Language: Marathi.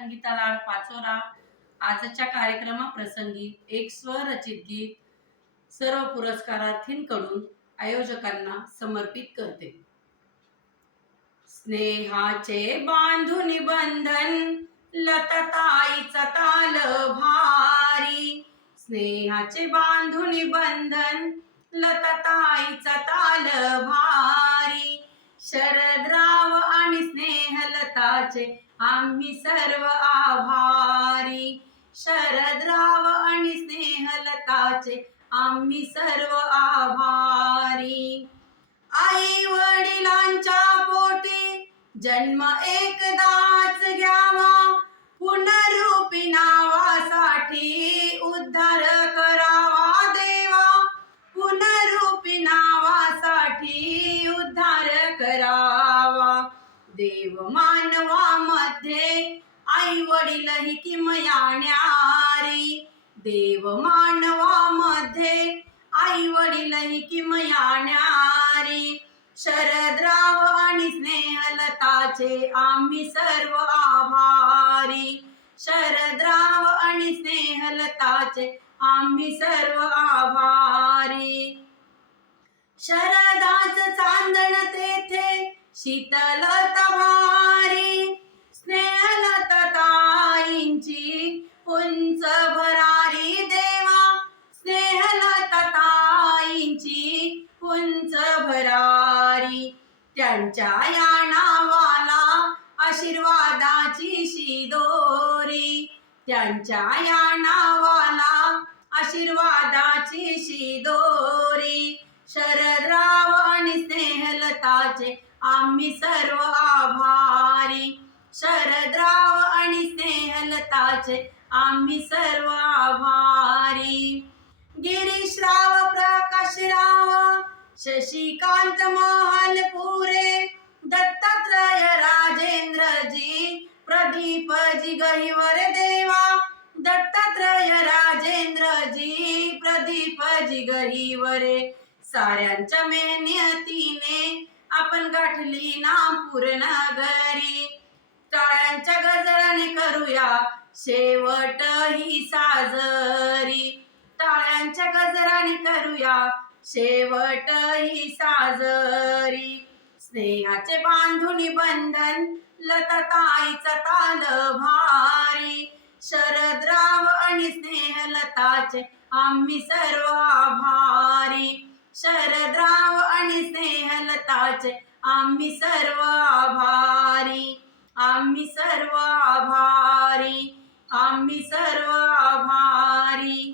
संगीता लाड पाचोरा आजच्या कार्यक्रमाप्रसंगी एक स्वरचित गीत सर्व पुरस्कारार्थींकडून आयोजकांना समर्पित करते. स्नेहाचे बांधून बंधन लतताईचा ताल भारी. स्नेहाचे बांधून बंधन लतताईचा स्नेहलताचे आम्ही सर्व आभारी. शरदराव आणि स्नेहलताचे. आम्ही सर्व आभारी. आई वडिलांच्या पोटी. जन्म एकदाच घ्यावा. पुनरूपी नावासाठी उद्धार करावा देवा. पुनरूपी नावासाठी मानवामध्ये आई वडील ही किमयाण्यारी देव मानवामध्ये आई वडील ही किमयाण्यारी शरदराव आणि स्नेहलताचे आम्ही सर्व आभारी. शरदराव आणि स्नेहलताचे आम्ही सर्व आभारी. शरदाच चांदण तेथे शीतलता उंच भरारी त्यांच्या या नावाला आशीर्वादाची शिदोरी. त्यांच्या या नावाला आशीर्वादाची शिदोरी. शरदराव आणि स्नेहलताचे आम्ही सर्व आभारी. शरदराव आणि स्नेहलताचे आम्ही सर्व आभारी. गिरीशराव प्रकाशराव शशिकांत महालपुरे दत्तात्रय राजेंद्रजी प्रदीपजी गहिवर देवा दत्तात्रय राजेंद्रजी प्रदीपजी गहिवरे. साऱ्यांच्या मेहनतीने आपण गाठली नामपूर नगरी. टाळ्यांच्या गजराने करूया शेवट ही साजरी. टाळ्यांच्या गजराने करूया शेवट ही साजरी. स्नेहाचे बांधुनी बंधन लताताईचा ताल भारी. शरदराव आणि स्नेहलताचे आम्ही सर्व आभारी. शरदराव आणि स्नेहलताचे आम्ही सर्व आभारी. आम्ही सर्व आभारी. आम्ही सर्व आभारी.